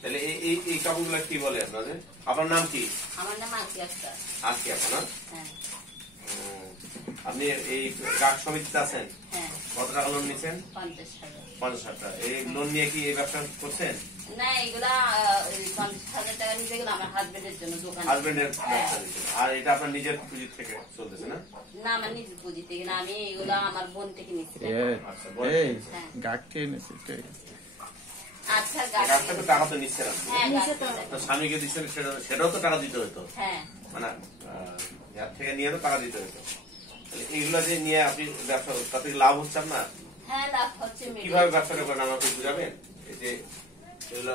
তাহলে এই কাপড়গুলো কি বলে আপনাদের? আপনার নাম কি? আমার নাম আকি আক্তার। আকি আপনার? হ্যাঁ। আপনি এই গ্রাহক সমিতিতে আছেন? হ্যাঁ। কত টাকা লোন নিয়েছেন? 50,000। 50,000 টাকা। এই লোন নিয়ে কি এই ব্যবসা করছেন? না, এগুলা 50,000 টাকা নিতে গেলে আমার হাজবেন্ডের জন্য দোকান। হাজবেন্ডের ব্যবসা দিচ্ছেন। আর এটা আপনার নিজের পুঁজি থেকে চলতেছে না? না, আমার নিজের পুঁজি থেকে না, আমি এগুলা আমার বোন থেকে নিচ্ছি। আচ্ছা, এই গাককে নিছে কে? আচ্ছা, গাছটা তো টাকা তো নিচ্ছে না। হ্যাঁ, তো স্বামীকে দিচ্ছেন, সেটাও তো টাকা দিতে হতো। হ্যাঁ, মানে এর থেকে নিয়ে তো টাকা দিতে হতো। এইগুলো যে নিয়ে আপনি ব্যবসা, তাতে লাভ হচ্ছে আপনার? হ্যাঁ, লাভ হচ্ছে। কিভাবে ব্যবসাটা করেন আমাকে বুঝাবেন? এই যে এগুলো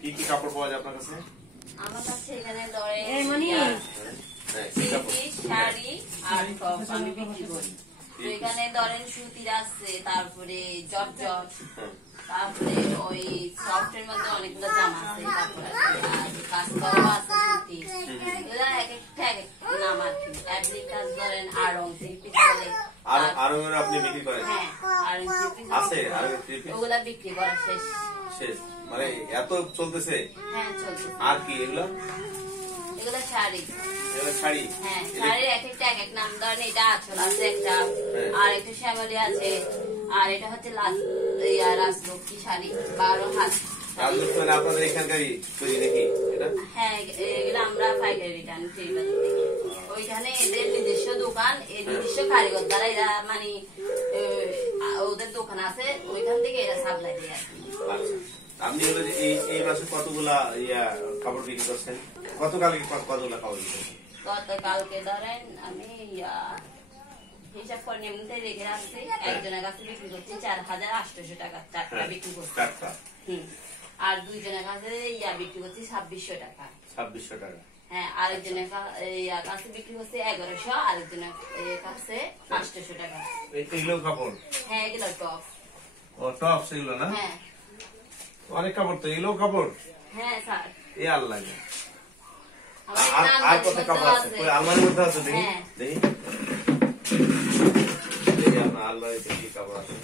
কি কি কাপড় পাওয়া যায় আপনার কাছে? আমার কাছে এখানে ধরে শাড়ি আর টপ আমি বিক্রি করি। তো এখানে ধরেন সুতির আছে, তারপরে জর্জট, তারপরে ওই সফটের মধ্যে অনেকগুলো জামা আছে, তারপরে আর কাজ করা আছে সুতি। এগুলো এক একটা এক নাম আর কি। অ্যাপ্লিক কাজ ধরেন আরং থ্রি-পিস বলে। আরঙের আপনি বিক্রি করেন? হ্যাঁ, আরং থ্রি-পিস আছে। আরঙের থ্রি-পিস ওগুলা বিক্রি করা শেষ। শেষ মানে এত চলতেছে? হ্যাঁ, চলছে। আর কি এগুলো? এগুলো শাড়ি। এগুলো শাড়ি? হ্যাঁ, শাড়ির এক একটা এক এক নাম। ধরেন এটা আঁচল আছে একটা, আর একটা শ্যামলি আছে, আর এটা হচ্ছে রাজলক্ষ্মী শাড়ি 12 হাত। রাজলক্ষ্মী মানে আপনাদের এখানকারই তৈরি নাকি এটা? হ্যাঁ, এগুলো আমরা পাইকারি রেটে আনি। ওইখানে এদের নিজস্ব দোকান, এই নিজস্ব কারিগর দ্বারা এরা মানে ওদের দোকান আছে, ওইখান থেকে এরা সাপ্লাই দেয় আর কি। আপনি হলো যে এই মাসে কতগুলা কাপড় বিক্রি করছেন? গতকালকে কতগুলা কাপড় বিক্রি করছেন? গতকালকে ধরেন আমি হিসাব করে নিয়মিত রেখে রাখছি। একজনের কাছে বিক্রি করছি 4,800 টাকা, চারটা বিক্রি করছি। আর দুইজনের কাছে বিক্রি করছি 2,600 টাকা। 2,600 টাকা। হ্যাঁ, আরেকজনের কাছে বিক্রি করছি 1,100, আরেকজনের কাছে 800 টাকা। এগুলো কাপড়? হ্যাঁ, এগুলো টপ। ও টপ, সেগুলো না? হ্যাঁ, অনেক কাপড় তো। এগুলো কাপড়? হ্যাঁ স্যার। এ আল্লাহ, আর কত কাপড় আছে? আলমারির মধ্যে আছে? দেখি দেখি দেখি আপনার আলমারিতে কি কাপড় আছে।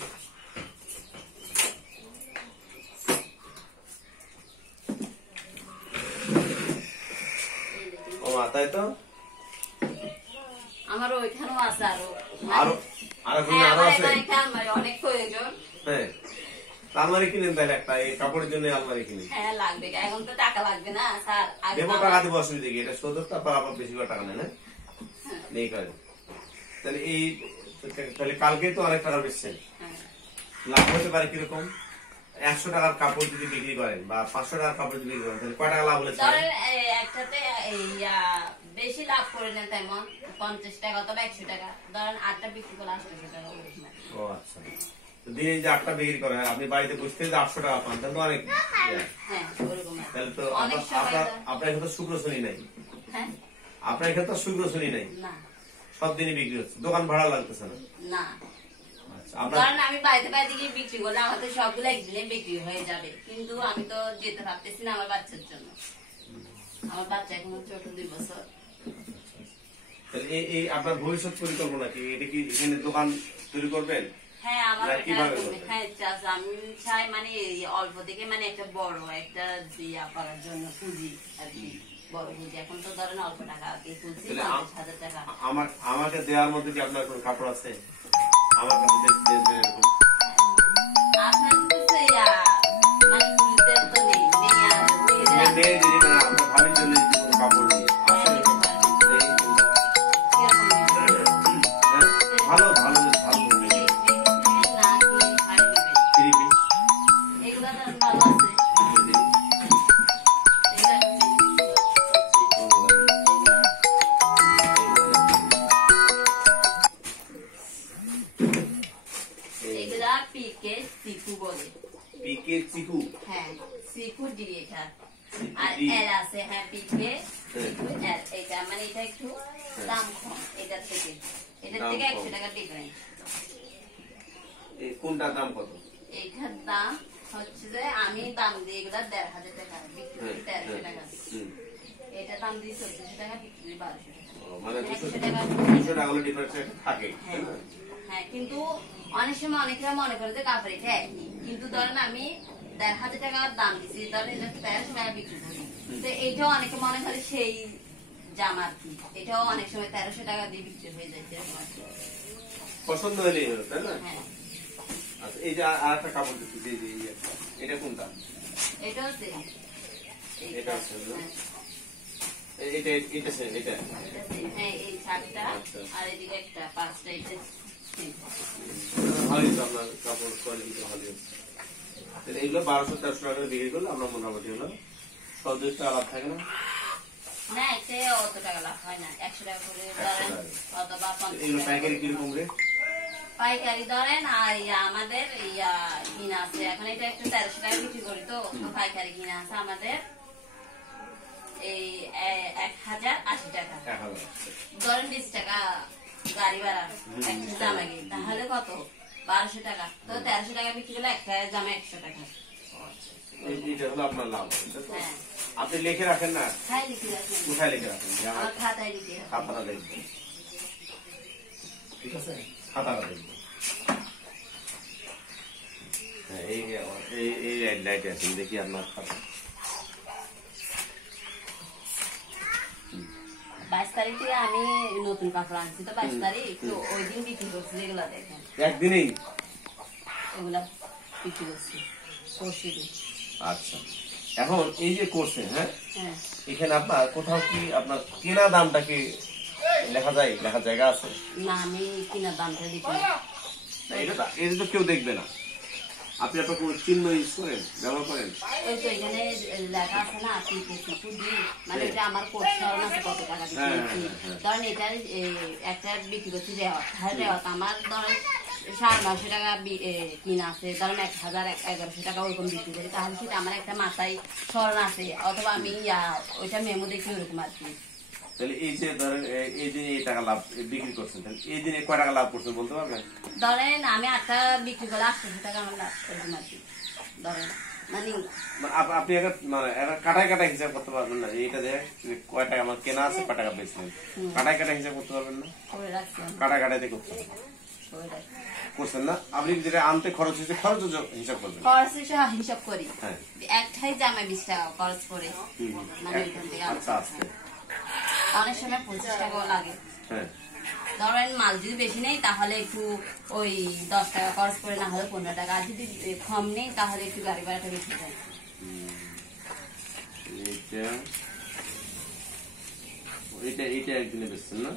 ও তাই তো, আমার ওইখানেও আছে আরো আরো আরো আছে। অনেক প্রয়োজন। হ্যাঁ, আলমারি কিনেন তাহলে একটা, এই কাপড়ের জন্য আলমারি কিনেন। হ্যাঁ, লাগবে। এখন তো টাকা লাগবে না স্যার। দেবো, টাকা দেবো, অসুবিধা কি? এটা 70 টাকা, আবার বেশি করে টাকা নেন নেই করেন। তাহলে কালকে তো অনেক টাকা বেচছেন, লাভ হতে পারে কিরকম? 100 টাকার কাপড় যদি বিক্রি করেন বা 500 টাকার কাপড় যদি বিক্রি করেন, তাহলে কয় টাকা লাভ হলে? ধরেন একটাতে বেশি লাভ করে নেন তেমন 50 টাকা অথবা 100 টাকা। ধরেন 8টা বিক্রি করলে 800 টাকা। ও আচ্ছা, দিনে যে 8টা বিক্রি করেন, আপনি বাড়িতে বসতে যে 800 টাকা পান, তাহলে তো অনেক। তাহলে তো আপনার এখানে তো শুক্র শনি নাই। হ্যাঁ, আপনার এখানে তো শুক্র শনি নাই, সব দিনই বিক্রি হচ্ছে, দোকান ভাড়া লাগতেছে না? না। ধরেন আমি বাড়িতে বাড়িতে গিয়ে বিক্রি করলে আমার তো সবগুলো একদিনে বিক্রি হয়ে যাবে, কিন্তু আমি তো যেতে পারতেছি না আমার বাচ্চার জন্য। আমার বাচ্চা এখন ছোট, 2 বছর। এই আপনার ভবিষ্যৎ পরিকল্পনা কি? এটা কি এখানে দোকান তৈরি করবেন? হ্যাঁ, আমার আমি চাই মানে অল্প থেকে মানে একটা বড় একটা দিয়া করার জন্য পুঁজি আর কি, বড় পুঁজি। এখন তো ধরেন অল্প টাকা তুলছি, 50,000 টাকা। আমাকে দেওয়ার মধ্যে কি আপনার কোনো কাপড় আছে? আমার কাছে এরকম আপনার তো মানে তো নেই, আপনার ভাবির জন্য কাপড় নেই। ভালো ভালো ভালো চিকু। হ্যাঁ, চিকু ডি এটা। আর এল আছে। হ্যাঁ, পিকে এটা মানে এটা একটু দাম কম এটার থেকে 100 টাকা ডিফারেন্স। কোনটার দাম কত? এইটার দাম হচ্ছে যে আমি দাম দিয়ে এগুলা 1,500 টাকা বিক্রি করি, 1,300 টাকা। এটা দাম দিয়ে 1,400 টাকা বিক্রি করি, 1,200 টাকা। মানে 200 টাকা হলে ডিফারেন্স থাকে। হ্যাঁ, কিন্তু অনেক সময় অনেকেরা মনে করে যে কাপড় এটা একই, কিন্তু ধরেন আমি 1000 টাকা দাম দিচ্ছি, ধরেন এটা 1300 টাকা বিক্রি করি। তো এইটাও অনেকে মনে করে সেই জামা আর কি, এটাও অনেক সময় 1300 টাকা দিয়ে বিক্রি হয়ে যায়। পছন্দ হলেই হলো, তাই না? হ্যাঁ। আচ্ছা, এই যে আর একটা কাপড় দেখছি, এটা কোনটা? এটাও সেম। এটা আছে না? এটা এটা সেম, এটা হ্যাঁ, এই 7টা আর এদিকে একটা 5টা, এটা ভালোই তো আপনার কাপড় কোয়ালিটি ভালোই। এইগুলো 1200-1300 টাকা করে বিক্রি করলে আমরা মোটামুটি হলো 100-200 টাকা লাভ থাকে না? না, এতে অত টাকা লাভ হয় না। 100 টাকা করে ধরেন অথবা 50 এগুলো টাকা। পাইকারি কিরকম রে? পাইকারি ধরেন আর আমাদের কিনা আছে, এখন এটা একটু 1300 টাকা বিক্রি করি, তো পাইকারি কিনা আছে আমাদের এই 1080 টাকা। 1000 ধরেন 20 টাকা গাড়ি ভাড়া একটা জামা গিয়ে, তাহলে কত? 1200 টাকা। তো 1300 টাকা বিক্রি করলে একটা জামা 100 টাকা। এইটা হলো আপনার লাভ। হ্যাঁ। আপনি লিখে রাখেন না? হ্যাঁ, লিখে রাখেন। কোথায় লিখে রাখেন? আমার খাতায় লিখে রাখেন। খাতাটা দেখবেন, ঠিক আছে? খাতাটা দেখবেন। হ্যাঁ, এই লাইটে আছেন, দেখি আপনার খাতা। 22 তারিখ থেকে আমি নতুন কাপড় আনছি, তো 22 তারিখ তো ওই দিন বিক্রি করছি। এগুলা দেখেন, একদিনেই? এগুলা বিক্রি করছি পরশু দিন। আচ্ছা, এখন এই যে করছেন, হ্যাঁ, হ্যাঁ। এখানে আপনার কোথাও কি আপনার কেনা দামটা কি লেখা যায়, লেখার জায়গা আছে? না, আমি কিনা দামটা লিখি না। না, এটা তো কেউ দেখবে না। আপনি আপনার কোনো চিহ্ন ইউজ করেন, ব্যবহার করেন? ওই তো এখানে লেখা আছে না, মানে এটা আমার কোর্স আছে কত টাকা দিচ্ছি। ধরেন এটার একটা বিক্রি করছি রেওয়াত, হ্যাঁ রেওয়াত আমার ধরেন 950 টাকা কিনা আছে, ধরেন 1000-1100 টাকা ওরকম বিক্রি করি, তাহলে সেটা আমার একটা মাথায় স্মরণ আছে, অথবা আমি ওইটা মেমো দেখি ওরকম আর কি। তাহলে এই যে ধরেন এই দিনে এই টাকা লাভ বিক্রি করছেন, তাহলে এই দিনে কয় টাকা লাভ করছেন বলতে পারবেন? ধরেন আমি 8টা বিক্রি করলে 800 টাকা আমার লাভ করবো আর কি। ধরেন মানে আপনি মানে কাটায় কাটায় হিসাব করতে পারবেন না? এইটা দেখে কয় টাকা আমার কেনা আছে, কয় টাকা বেচলেন, কাটায় কাটায় হিসাব করতে পারবেন না? করে রাখলাম, কাটায় কাটায় দিয়ে করতে হবে। করে রাখলাম। করছেন না? আপনি যেটা আনতে খরচ হয়েছে, খরচ হিসাব করবেন। খরচ হিসাব করি, হ্যাঁ, একটাই জামা 20 টাকা খরচ করে, মানে ওইখান থেকে আচ্ছা আচ্ছা, অনেক সময় 25 টাকাও লাগে। হ্যাঁ। ধরেন মাল যদি বেশি নেই তাহলে একটু ওই 10 টাকা খরচ করে, না হলে 15 টাকা, আর যদি কম নেই তাহলে একটু গাড়ি ভাড়াটা বেশি যায়। এইটা একদিনে বেচছেন না?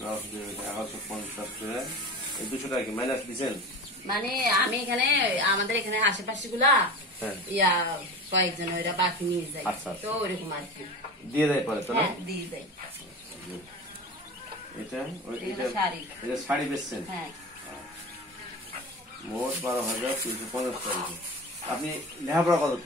1150 করে 200 টাকা কি মাইনাস দিচ্ছেন? মানে আমি এখানে আমাদের এখানে আশেপাশে গুলা হ্যাঁ, কয়েকজন ওইরা বাকি নিয়ে যায়, আচ্ছা, তো ওইরকম আর কি। দিয়ে দেয় পরে তো না? হ্যাঁ, দিয়ে দেয়। এটা এটা শাড়ি। এটা শাড়ি বেচছেন? হ্যাঁ। মোট 12,350 টাকা। আপনি লেখাপড়া কত?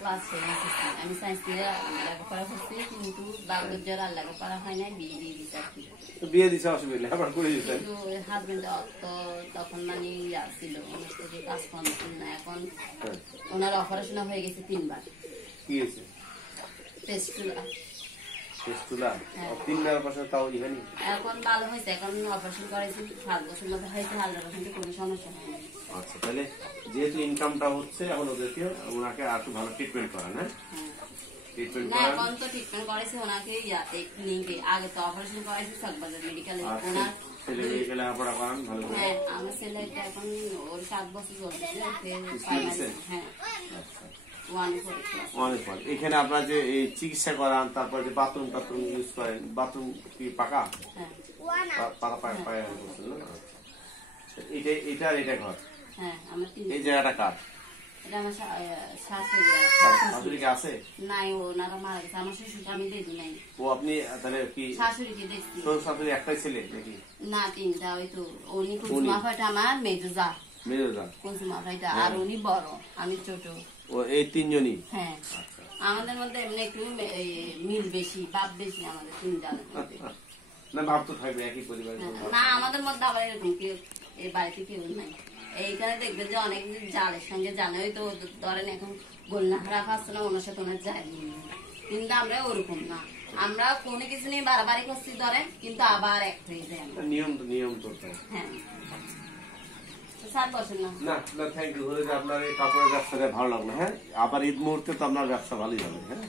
ক্লাস 7 আমি সায়েন্স নিয়ে লেখাপড়া করছি, কিন্তু বাগের জ্বর আর লেখাপড়া হয় না, বিয়ে দিয়ে দিতে আর কি। তো বিয়ে দিচ্ছে অসুবিধা, লেখাপড়া করে দিচ্ছেন? কিন্তু হাজবেন্ড তো তখন মানে ছিল, কাজ কম ছিল না। এখন ওনার অপারেশন হয়ে গেছে 3 বার। কি হয়েছে? টেস্টুলা। টেস্টুলা? 3 বার অপারেশন, তাও হয়নি? এখন ভালো হয়েছে, এখন অপারেশন করেছি 7 বছর মধ্যে হয়েছে, 100% কোনো সমস্যা হয়নি। আচ্ছা, তাহলে যেহেতু ইনকামটা হচ্ছে, এখন ওনাকে আর একটু ভালো ট্রিটমেন্ট করান। হ্যাঁ, ট্রিটমেন্ট না, করান। এখন তো ট্রিটমেন্ট করেছে ওনাকে ক্লিনিকে, আগে তো অপারেশন করেছি চকবাজার মেডিকেলে। ওনার ছেলে মেয়েকে লেখাপড়া করান ভালো করে। হ্যাঁ, আমার ছেলেটা এখন ওর 7 বছর চলছে। হ্যাঁ, আচ্ছা, 1 পরে। এখানে আপনার যে এই চিকিৎসা করান, তারপর যে বাথরুম ইউজ করেন, বাথরুম কি পাকা? হ্যাঁ, পায়ে বলছেন না? এটা আর এটা ঘর? হ্যাঁ, আমার এই জায়গাটা কার? এটা আমার শাশুড়ি। শাশুড়ি কি আছে? নাই, ওনারা মারা গেছে। আমার শ্বশুরকে আমি দেখি নাই। ও, আপনি তাহলে কি শাশুড়িকে দেখছি? তোর শাশুড়ি একটাই ছেলে নাকি? না, 3টা। ওই তো উনি কুসুমা ফাইটা আমার মেজোজা, মেজোজা কুসুমা ফাইটা, আর উনি বড়, আমি ছোট। ও, এই 3 জনই? হ্যাঁ, আমাদের মধ্যে এমনি একটু মিল বেশি, ভাব বেশি আমাদের 3 জনের মধ্যে। না, ভাব তো থাকবে, একই পরিবার। না, আমাদের মধ্যে আবার এরকম কেউ এই বাড়িতে কেউ নাই। এইখানে দেখবেন যে অনেক জালের সঙ্গে জানে, ওই তো ধরেন এখন গোলনাহারা পাচ্ছে না, ওনার সাথে ওনার যায়নি, কিন্তু আমরা ওরকম না। আমরা কোনো কিছু নিয়ে বাড়াবাড়ি করছি ধরেন, কিন্তু আবার এক হয়ে যায়। নিয়ম তো হ্যাঁ, স্যার বসেন না। না না, থ্যাংক ইউ। আপনার এই কাপড়ের ব্যবসাটা ভালো লাগলো। হ্যাঁ, আবার ঈদ মুহূর্তে তো আপনার ব্যবসা ভালোই হবে। হ্যাঁ।